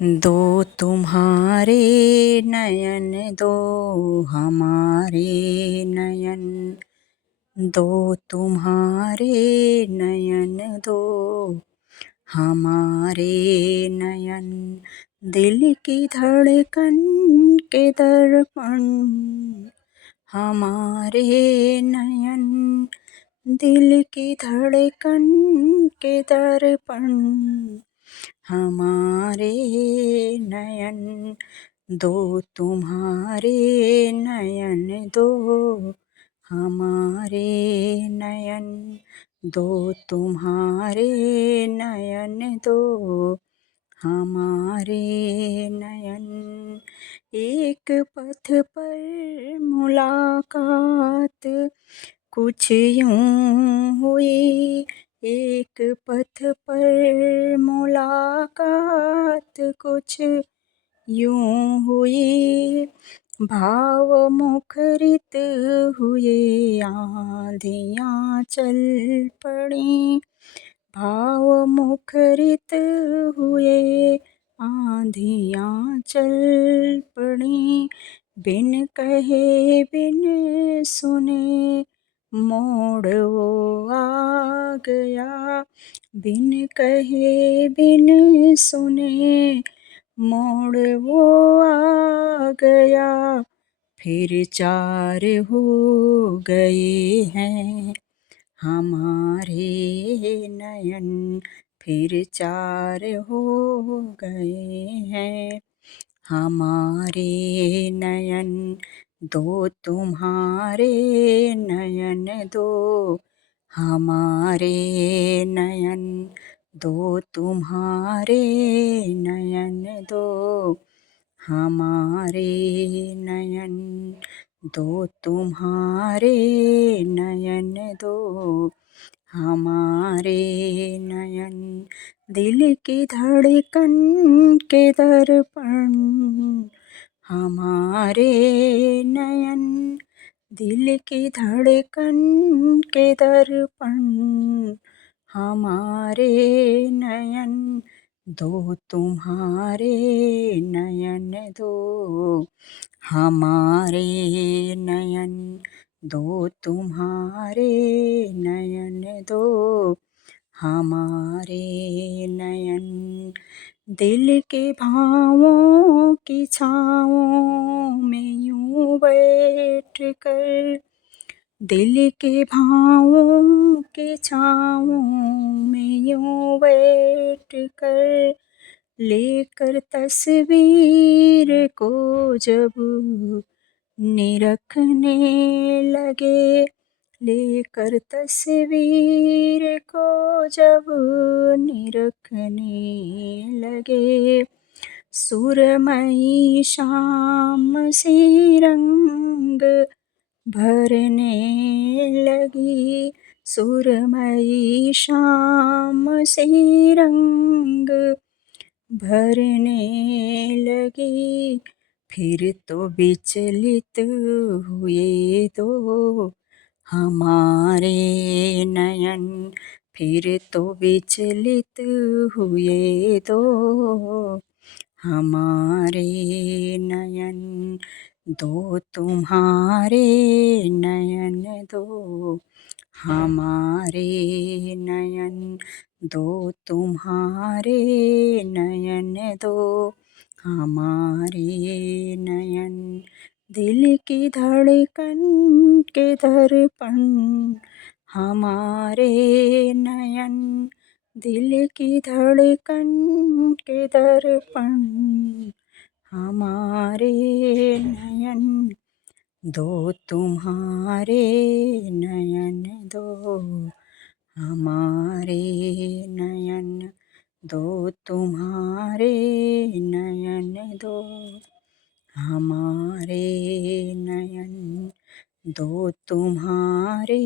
दो तुम्हारे नयन दो हमारे नयन, दो तुम्हारे नयन दो हमारे नयन, दिल की धड़कन के दर्पण हमारे नयन, दिल की धड़कन के दर्पण हमारे नयन, दो तुम्हारे नयन दो हमारे नयन, दो तुम्हारे नयन दो हमारे नयन। एक पथ पर मुलाकात कुछ यूं हुई, एक पथ पर मुलाकात कुछ यूं हुई, भाव मुखरित हुए आंधियाँ चल पड़ी, भाव मुखरित हुए आंधियाँ चल पड़ी, बिन कहे बिन सुने मोड़ वो आ गया, बिन कहे बिन सुने मोड़ वो आ गया, फिर चार हो गए हैं हमारे नयन, फिर चार हो गए हैं हमारे नयन, दो तुम्हारे नयन दो हमारे नयन, दो तुम्हारे नयन दो हमारे नयन, दो तुम्हारे नयन दो हमारे नयन, दिल की धड़कन के दर्पण हमारे नयन, दिल की धड़कन के दर्पण हमारे नयन, दो तुम्हारे नयन दो हमारे नयन, दो तुम्हारे नयन दो हमारे नयन, दिल के भावों की छाँवों में यूं बैठ कर, दिल के भावों की छाँवों में यूं बैठ कर, लेकर तस्वीर को जब निरखने लगे, लेकर तस्वीर को जब निरखने लगे, सुरमई शाम सी रंग भरने लगी, सुरमई शाम सी रंग भरने लगी, फिर तो विचलित हुए दो हमारे नयन, फिर तो विचलित हुए दो हमारे नयन, दो तुम्हारे नयन दो हमारे नयन, दो तुम्हारे नयन दो हमारे नयन, दिल की धड़कन के दर्पण हमारे नयन, दिल की धड़कन के दर्पण हमारे नयन, दो तुम्हारे नयन दो हमारे नयन, दो तुम्हारे नयन दो हमारे नयन, दो तुम्हारे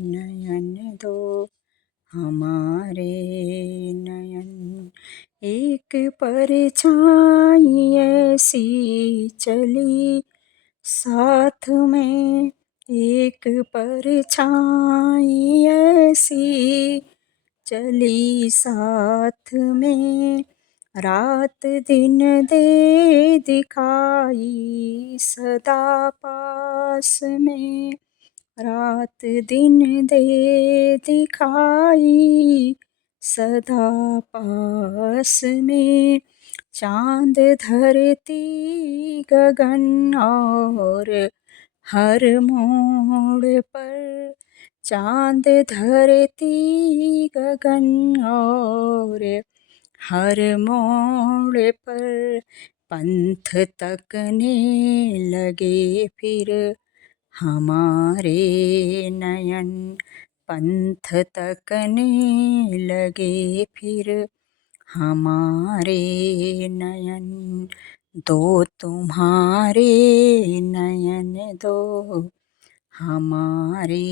नयन दो हमारे नयन, एक परछाई ऐसी चली साथ में, एक परछाई ऐसी चली साथ में, रात दिन दे दिखाई सदा पास में, रात दिन दे दिखाई सदा पास में। चांद धरती गगन और हर मोड़ पर, चांद धरती गगन और हर मोड़ पर पंथ तकने लगे फिर हमारे नयन, पंथ तकने लगे फिर हमारे नयन। दो तुम्हारे नयन दो हमारे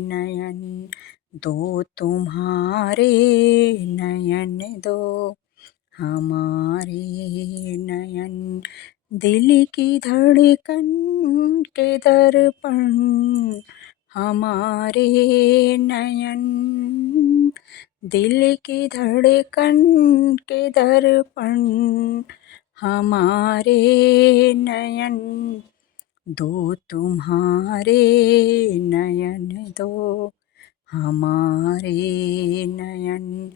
नयन, दो तुम्हारे नयन दो हमारे नयन। दिल की धड़कन के दर्पण हमारे नयन, दिल की धड़कन के दर्पण हमारे नयन। दो तुम्हारे नयन दो हमारे नयन,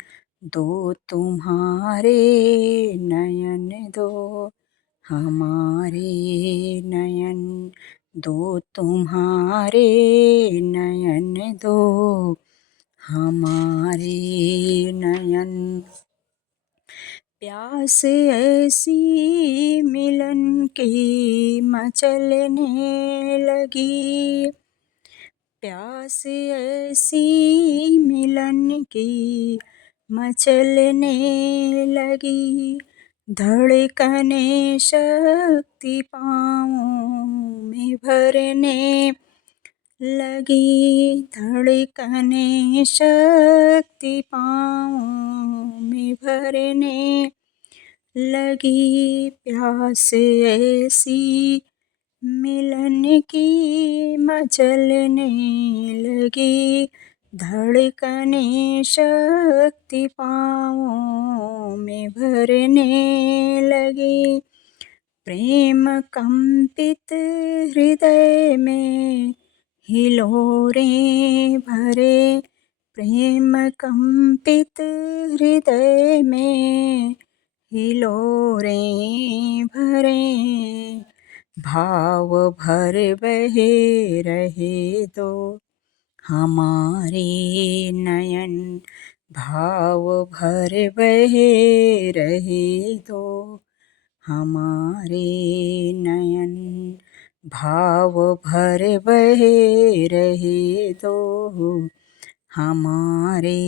दो तुम्हारे नयन दो हमारे नयन, दो तुम्हारे नयन दो हमारे नयन। प्यास ऐसी मिलन की मचलने लगी, प्यास ऐसी मिलन की मचलने लगी। धड़कने शक्ति पाँवों में भरने लगी, धड़कने शक्ति पाँवों में भरने लगी। प्यास ऐसी मिलन की मचलने लगी, धड़कने शक्ति पाँवों में भरने लगी। प्रेम कंपित हृदय में हिलोरें भरे, प्रेम कंपित हृदय में हिलोरें भरे। भाव भर बहे रहे दो हमारे नयन, भाव भर बहे रहे दो हमारे नयन, भाव भर बहे रहे दो हमारे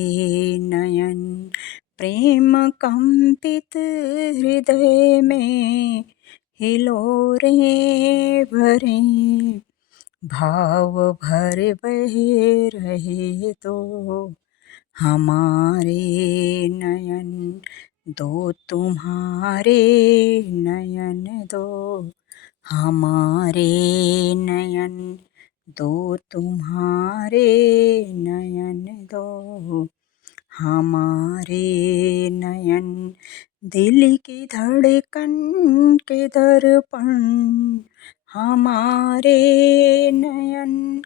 नयन। प्रेम कंपित हृदय में हिलोरें भरे, भाव भर बहे रहे दो हमारे नयन, दो तुम्हारे नयन दो हमारे नयन, दो तुम्हारे नयन दो हमारे नयन। दिल की धड़कन के दर्पण हमारे नयन,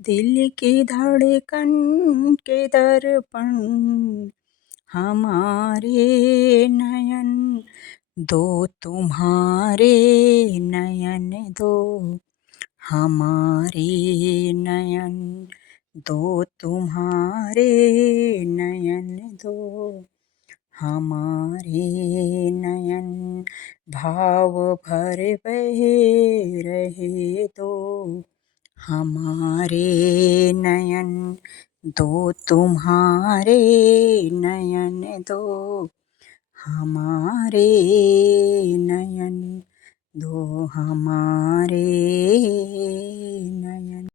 दिल की धड़कन के दर्पण हमारे नयन। दो तुम्हारे नयन दो हमारे नयन, दो तुम्हारे नयन दो हमारे नयन। भाव भर बहे रहे दो हमारे नयन, दो तुम्हारे नयन दो हमारे नयन, दो हमारे नयन।